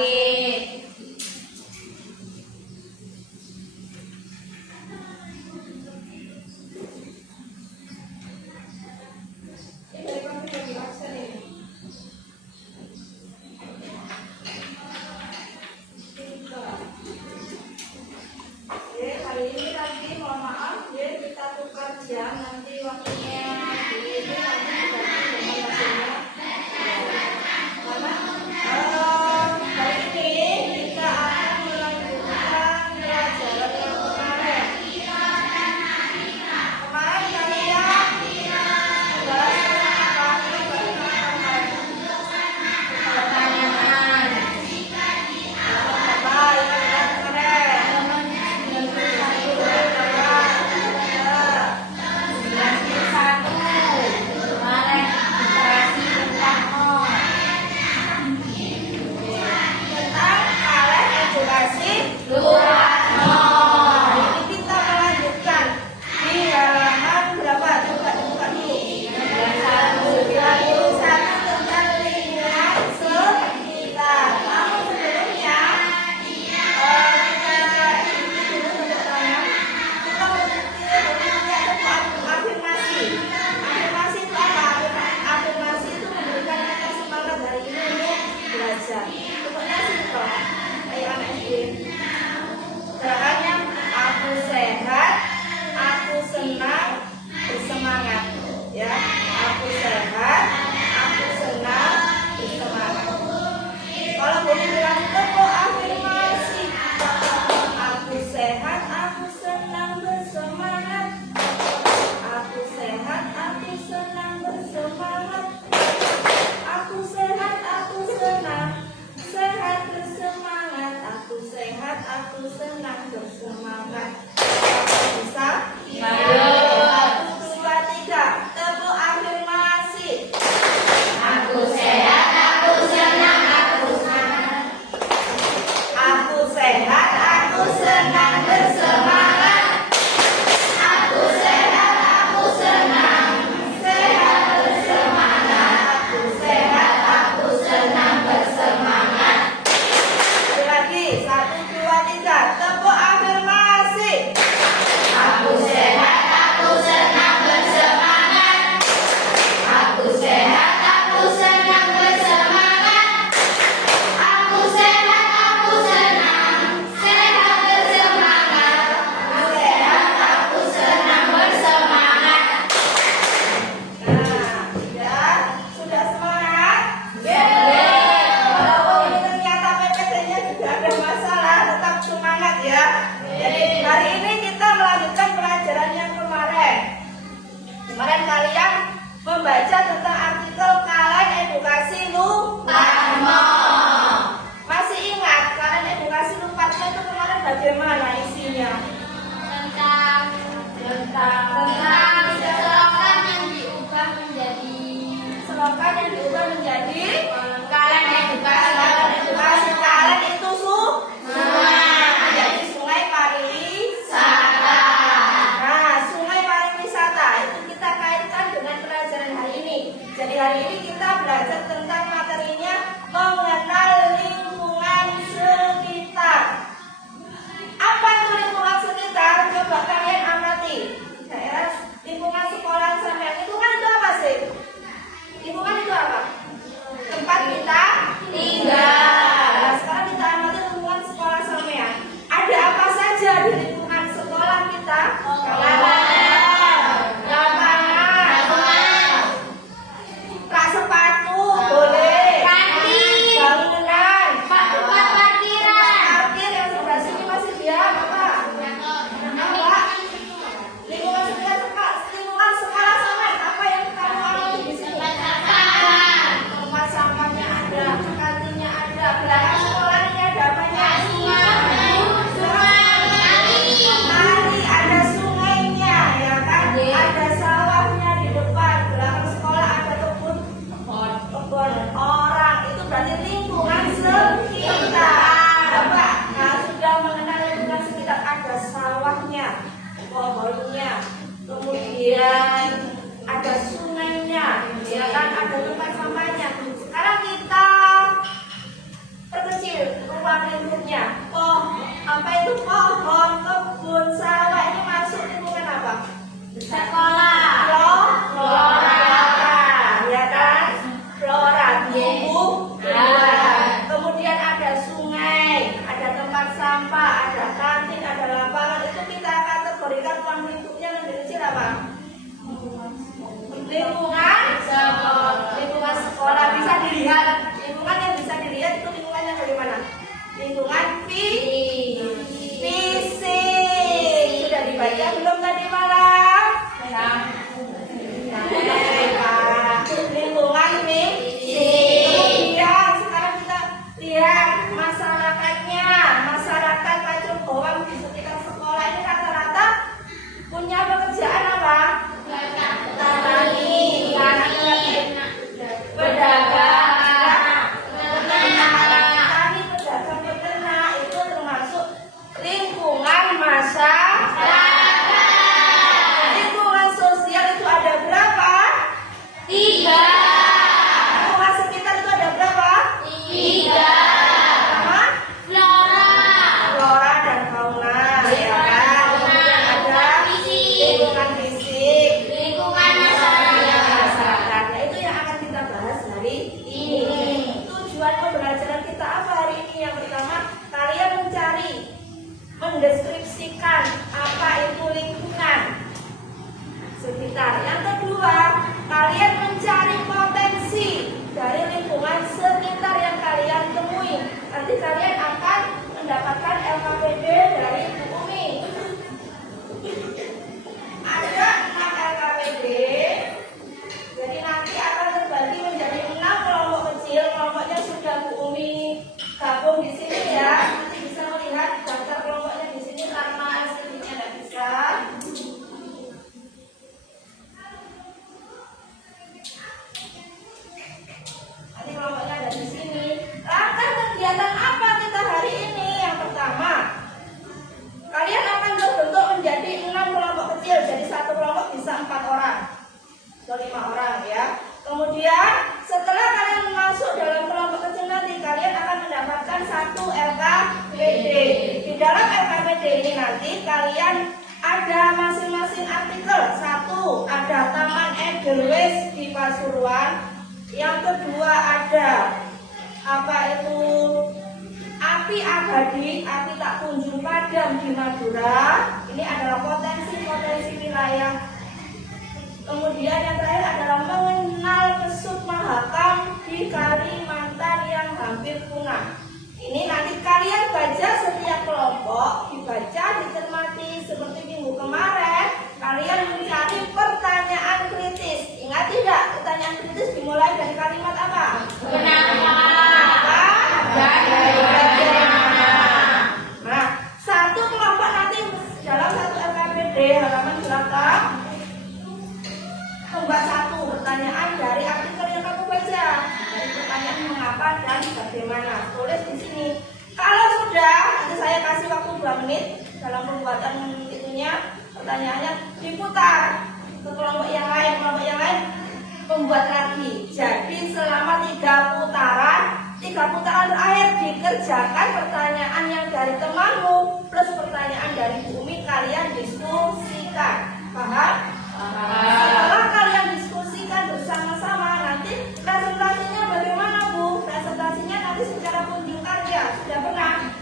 sakit. Hari ini nanti mohon maaf ya, kita tukar jam nanti waktunya ini nanti diganti dengan waktunya. Karena hari ini kita akan melanjutkan pelajaran yang kemarin. Kemarin kalian bahas Pertanyaan. apa yang kemarin? 91. Kemarin interaksi tentang nol. Tentang alat edukasi Luas nol. ini kita melanjutkan di halaman berapa? Coba buka dulu. 91 tentang lingkungan sekitar. Namun sebelumnya kita ikuti dulu pertanyaan. Kita berpikir afirmasi. Afirmasi itu apa? Afirmasi itu memberikan kita semangat dari ini untuk belajar. Pokoknya simpel. Ayo anak SD. Caranya aku sehat, aku senang, bersemangat. Ya, aku sehat, aku senang, bersemangat. Kalau boleh bilang tepuk afirmasi. Aku sehat, aku senang, bersemangat. Aku sehat, aku senang, bersemangat. Aku sehat, aku senang, sehat bersemangat. Aku sehat, aku senang, bersemangat. Bisa? Ayo. 1, 2, 3. Tepuk afirmasi. Aku sehat, aku senang, aku senang. Aku sehat, aku senang, bersemangat. Aku sehat, aku senang. Sehat bersemangat. Aku sehat, aku senang, bersemangat. Sekali lagi, 1, 2, 3. Tepuk afirmasi. Aku sehat, aku senang, bersemangat. Aku sehat, aku senang, bersemangat. Aku sehat, aku senang, sehat bersemangat. ruang lingkupnya. Apa itu pohon, kebun, sawah ini masuk lingkungan apa? Sekolah. Flora, ya kan? Flora, tumbuh-tumbuhan. Kemudian ada sungai, ada tempat sampah, ada kantin, ada lapangan. Itu kita kategorikan ruang lingkupnya lebih kecil apa? Lingkungan sekolah. Bisa dilihat. Lingkungan yang bisa dilihat itu lingkungan yang bagaimana? Lingkungan fisik. Sudah dibaca belum tadi malam? Lingkungan fisik. Kemudian sekarang kita lihat masyarakatnya. Masyarakat Tanjung Bawang di sekitar sekolah ini rata-rata punya pekerjaan apa? Petani, pedagang, peternak itu termasuk lingkungan masyarakat. Lingkungan sosial itu ada berapa? 3. Lingkungan sekitar itu ada berapa? 3. Sama? Flora dan fauna, ya kan? Kemudian ada lingkungan fisik. Lingkungan masyarakat. Masyarakatnya itu yang akan kita bahas hari ini. Tujuan pembelajaran kita apa hari ini? Yang pertama, kalian mencari, mendeskripsikan apa itu lingkungan sekitar. Yang kedua, kalian mencari potensi dari lingkungan sekitar yang kalian temui. Nanti kalian akan mendapatkan LKPD dari Bu Umi. Ada 6 LKPD. Jadi nanti akan terbagi menjadi 6 kelompok kecil. Kelompoknya sudah Bu Umi gabung di sini ya. Nanti bisa melihat daftar kelompoknya di sini karena SPP-nya tidak bisa. Nanti kelompoknya ada di sini. Langkah kegiatan apa kita hari ini? Yang pertama, kalian akan terbentuk menjadi 6 kelompok kecil. Jadi satu kelompok bisa 4 orang atau 5 orang ya. Kemudian setelah kalian masuk dalam kelompok kecil nanti kalian akan mendapatkan 1 LKPD. Di dalam LKPD ini nanti kalian ada masing-masing artikel. 1 ada Taman Edelweiss di Pasuruan. Yang kedua ada apa itu api abadi, api tak kunjung padam di Madura. Ini adalah potensi-potensi wilayah. Kemudian yang terakhir adalah mengenal pesut mahakam di Kalimantan yang hampir punah. Ini nanti kalian baca setiap kelompok, dibaca, dicermati seperti minggu kemarin. Kalian mencari pertanyaan kritis. Ingat tidak? Pertanyaan kritis dimulai dari kalimat apa? Nah, satu kelompok nanti dalam satu LKPD halaman belakang membuat 1 pertanyaan dari artikel yang kamu baca. Dari pertanyaan mengapa dan bagaimana. Tulis di sini. Kalau sudah, nanti saya kasih waktu 2 menit dalam pembuatan itunya. Pertanyaannya diputar ke kelompok yang lain membuat lagi. Jadi selama 3 putaran terakhir dikerjakan pertanyaan yang dari temanmu plus pertanyaan dari Bumi, kalian diskusikan. Paham? Setelah kalian diskusikan bersama-sama, nanti presentasinya bagaimana Bu? Presentasinya nanti secara kunjung kerja. Sudah pernah?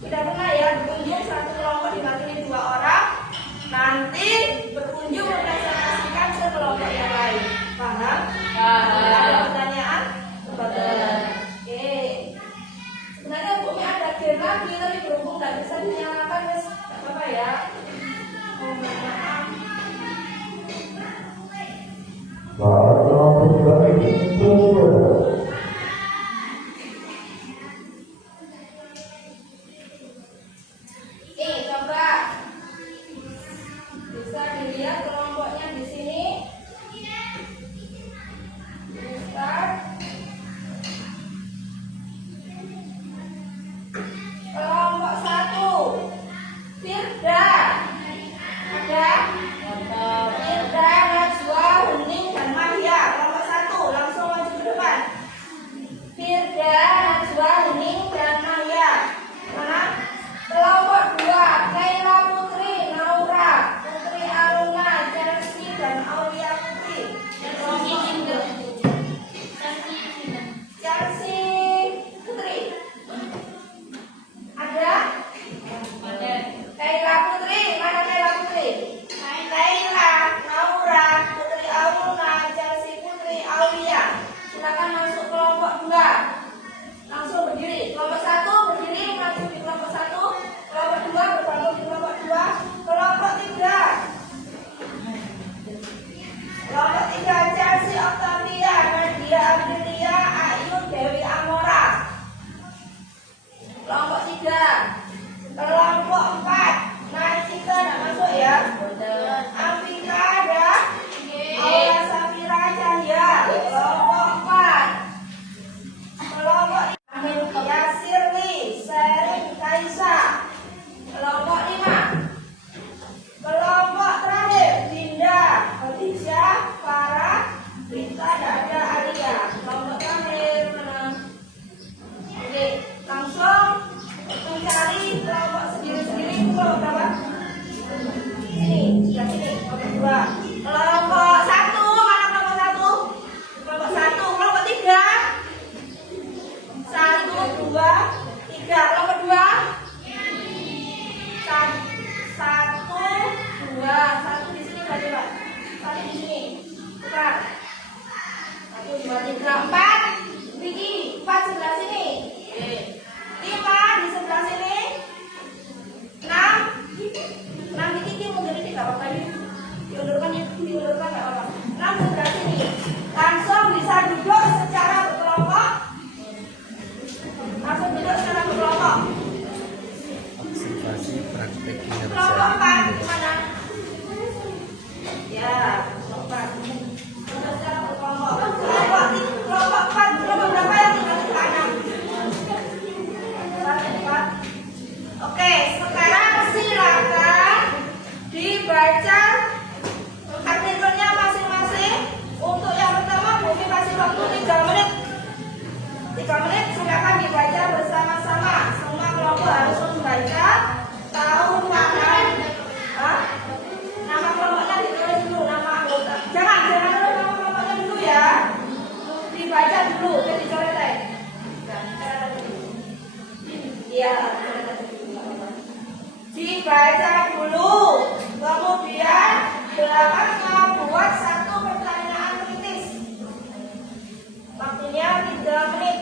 Sudah pernah ya berkunjung satu kelompok diwakili 2 orang. Nanti berkunjung mempresentasikan ke kelompok yang lain. Paham? Ada pertanyaan? Oke. Sebenarnya Bu ada game lagi, tapi berhubung nggak bisa dinyalakan, guys. Apa ya? Coba bisa dilihat kelompoknya di sini. Start. Kelompok 1 Firda ada 2. Kelompok 1, mana kelompok 1? Kelompok 1, kelompok 3. 1, 2, 3. Kelompok 2. 1, 2. 1 di sini berarti Pak. 1 di sini. Tukar. 1, 2, 3, 4. Vicky, 4 sebelah sini. 5 di sebelah sini. 6 di Kiki mungkin ini nggak apa-apa ini. Diundurkan nggak apa-apa. 6 di sebelah sini. Langsung bisa duduk secara berkelompok. Observasi praktek kinerja Kelompok 4 guru. mana? Ya, kelompok 4. Secara berkelompok. Kelompok 4, kelompok berapa yang tinggal di kanan? 4. Oke, sekarang silakan dibaca artikelnya masing-masing. Untuk yang pertama, Bumi kasih waktu 3 menit. 3 menit silakan dibaca bersama-sama. Semua kelompok harus membaca. Tahu paham? Nama kelompoknya ditulis dulu, nama anggota. Jangan tulis nama kelompoknya dulu ya. Dibaca dulu, jadi dicoret. Iya, dibaca dulu. Kemudian belakangnya buat satu pertanyaan kritis. Waktunya 3 menit.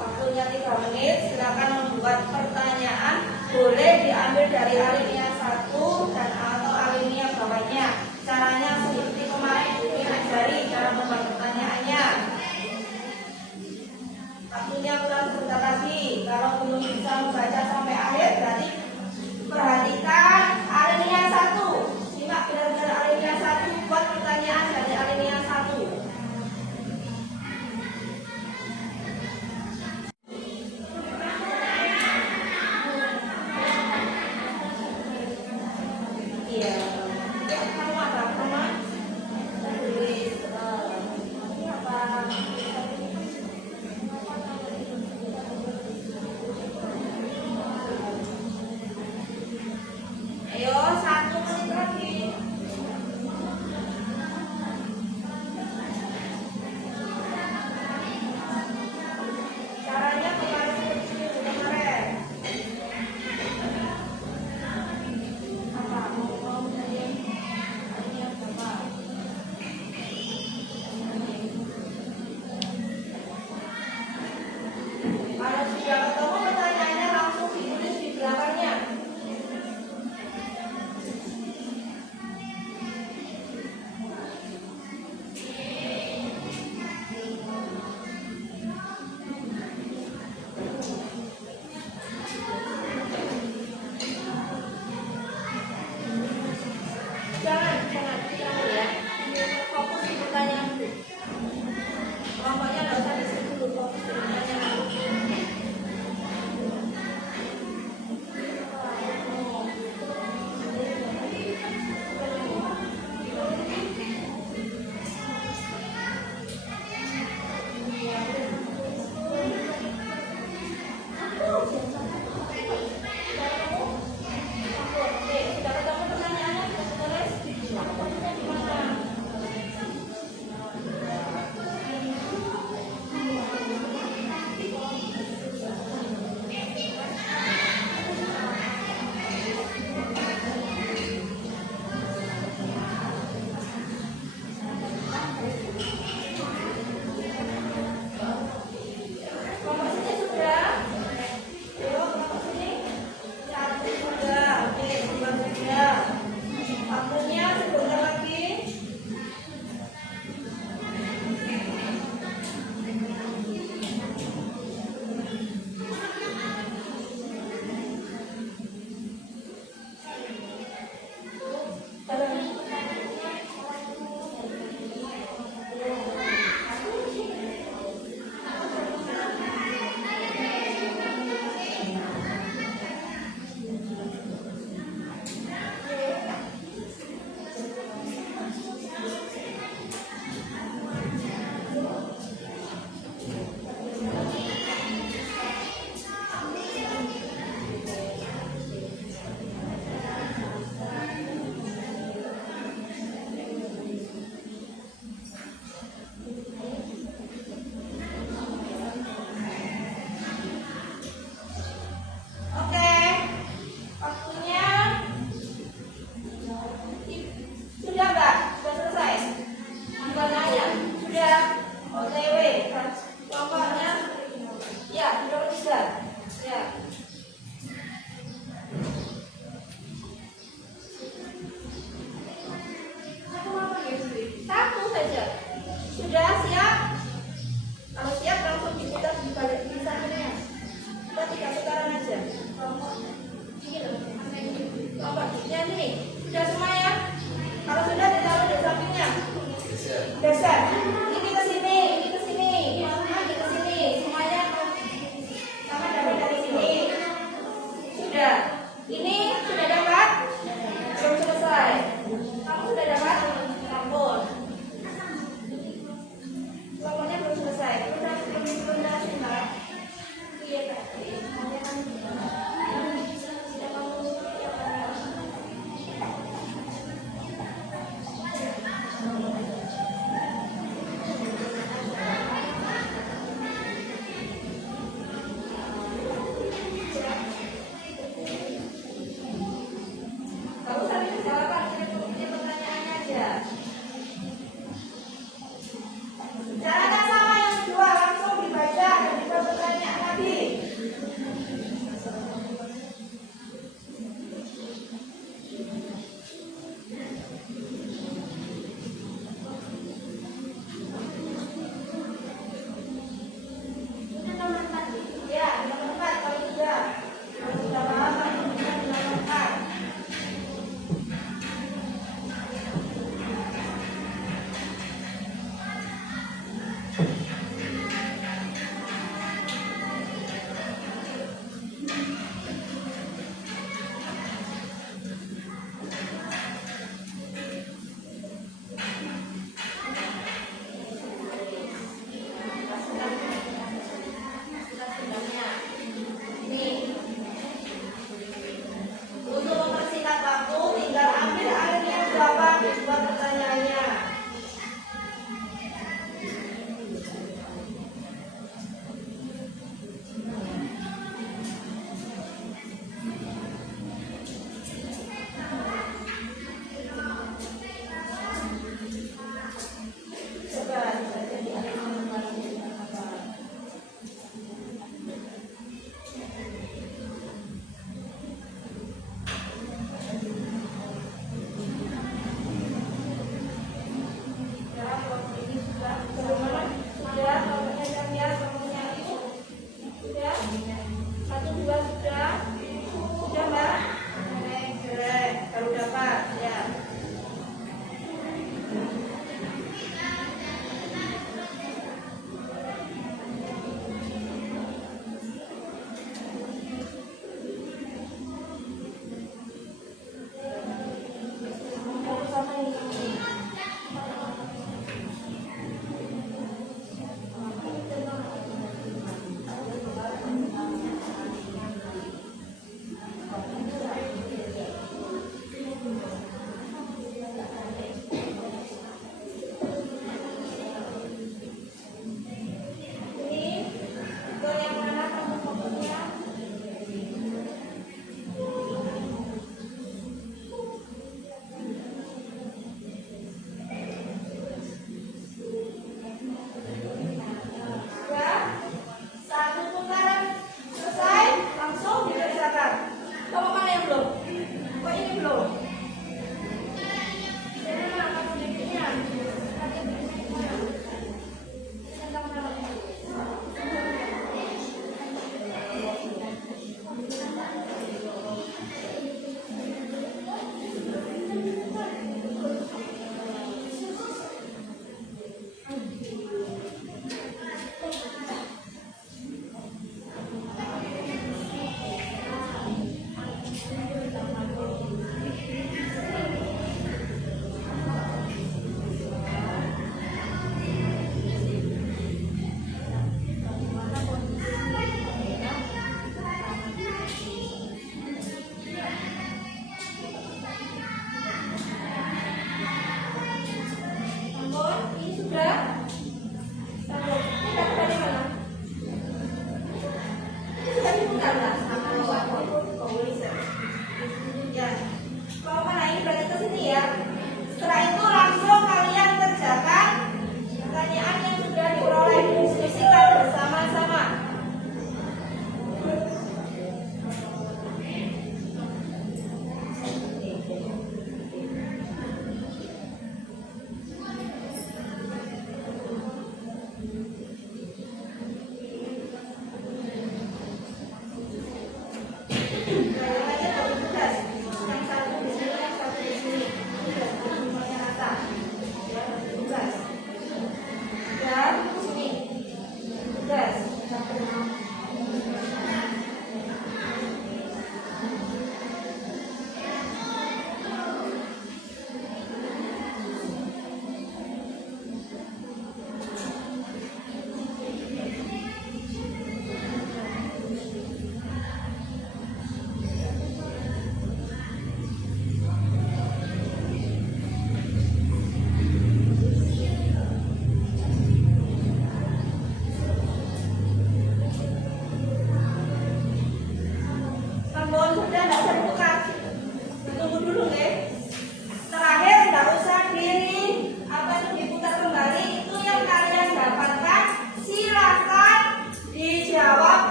Waktunya 3 menit, silakan membuat pertanyaan. Boleh diambil dari alinea 1 dan atau alinea bawahnya. Caranya seperti kemarin Bumi ajari cara membuat pertanyaannya. Waktunya kurang sebentar lagi. Kalau belum bisa membaca sampai akhir, berarti perhatikan alinea 1. Simak benar-benar alinea 1. Buat pertanyaan dari alinea 1. Ini sudah dapat? Belum selesai. Kamu sudah dapat? Ampun. Lamonnya belum selesai. Udah sih, Mbak. Iya, Kak. Sudah kamu siapkan. Kamu sambil jawab, ini pertanyaannya aja.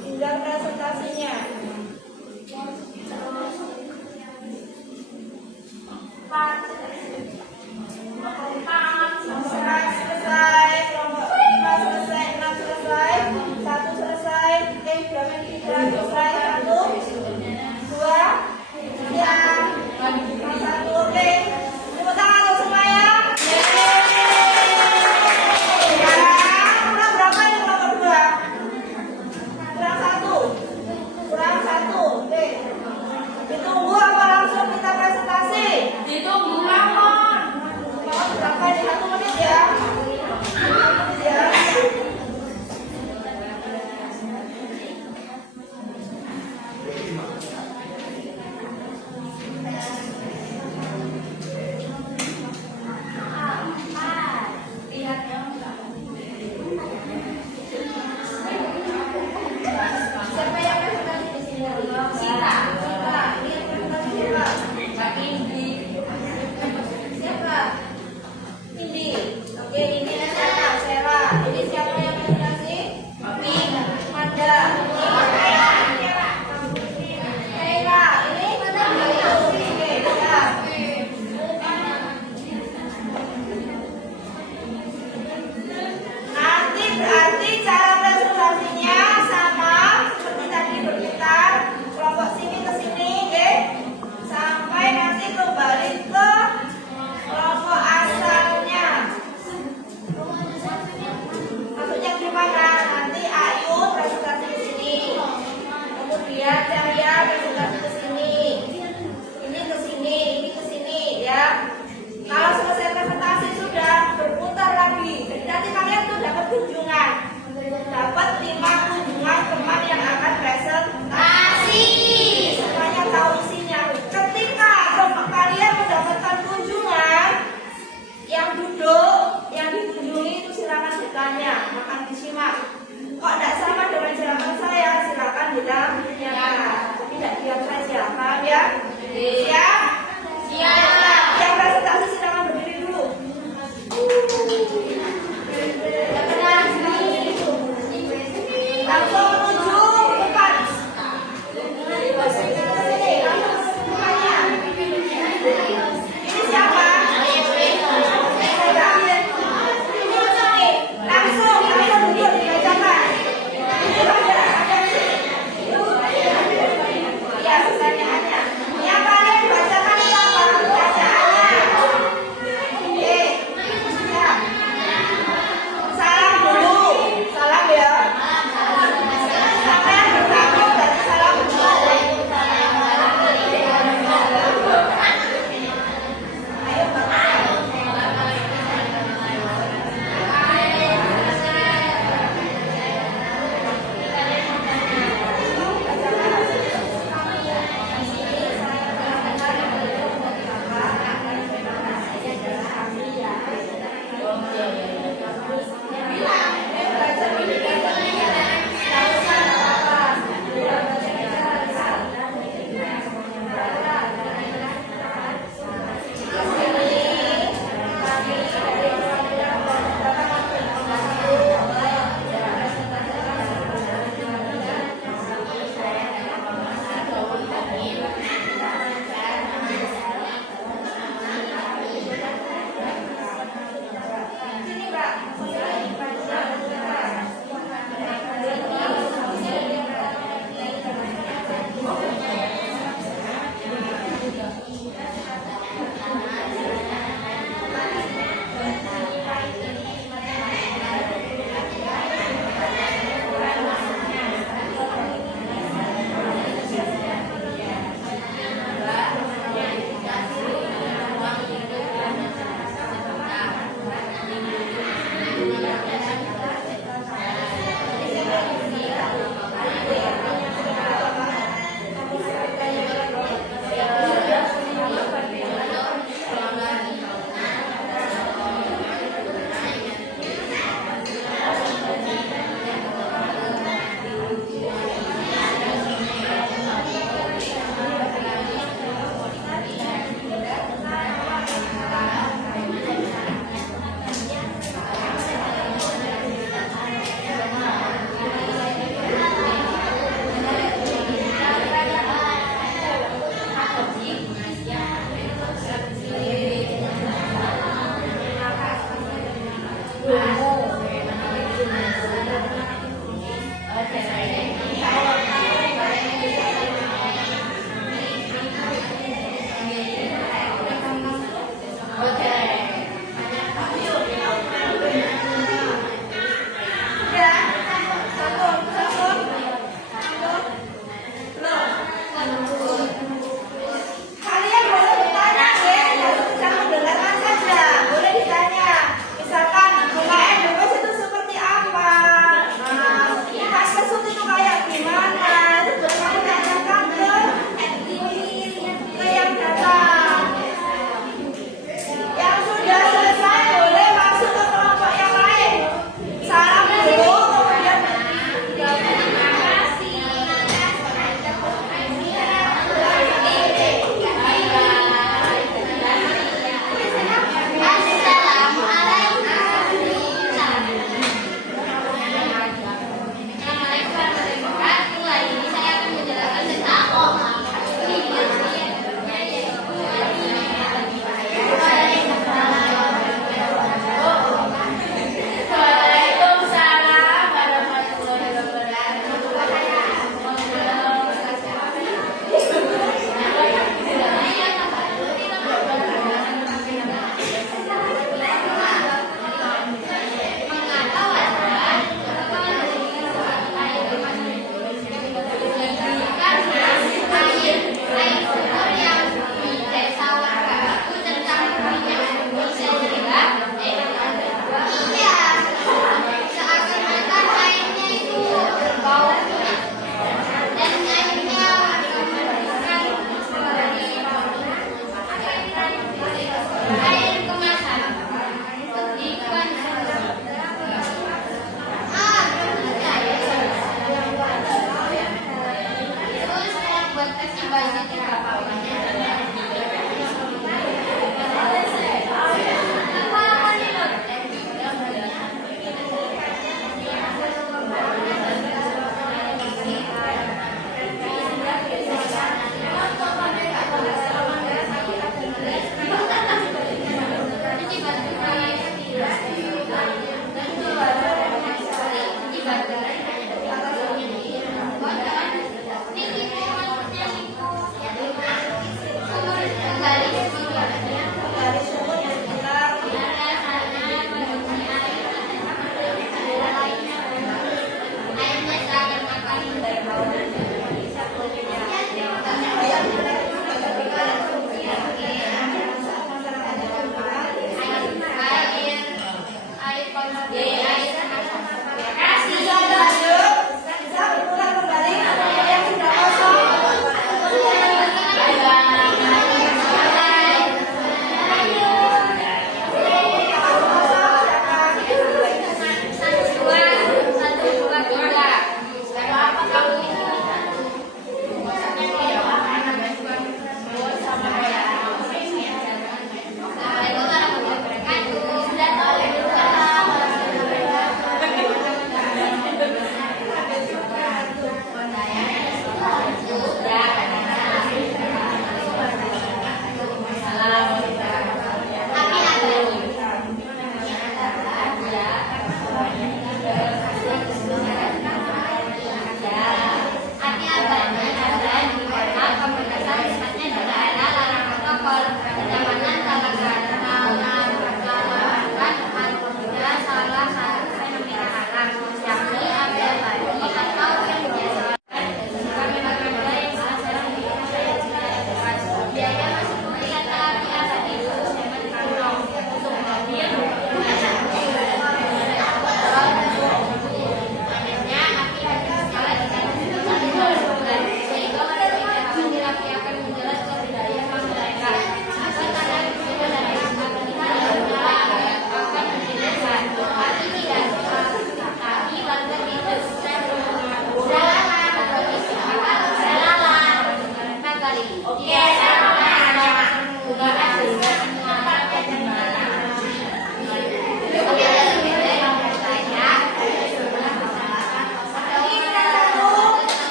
Tinggal presentasinya. Selesai, kelompok 5 selesai, 6 selesai, 1 selesai, bilangan 3 selesai, 1, 2, 3, 1, oke. Tepuk tangan untuk semua ya. Kurang berapa ini kelompok 2? Kurang 1. Kurang 1, oke. Ditunggu apa langsung kita presentasi? Ditunggu kamu.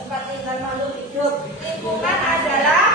tempat tinggal makhluk hidup. Lingkungan adalah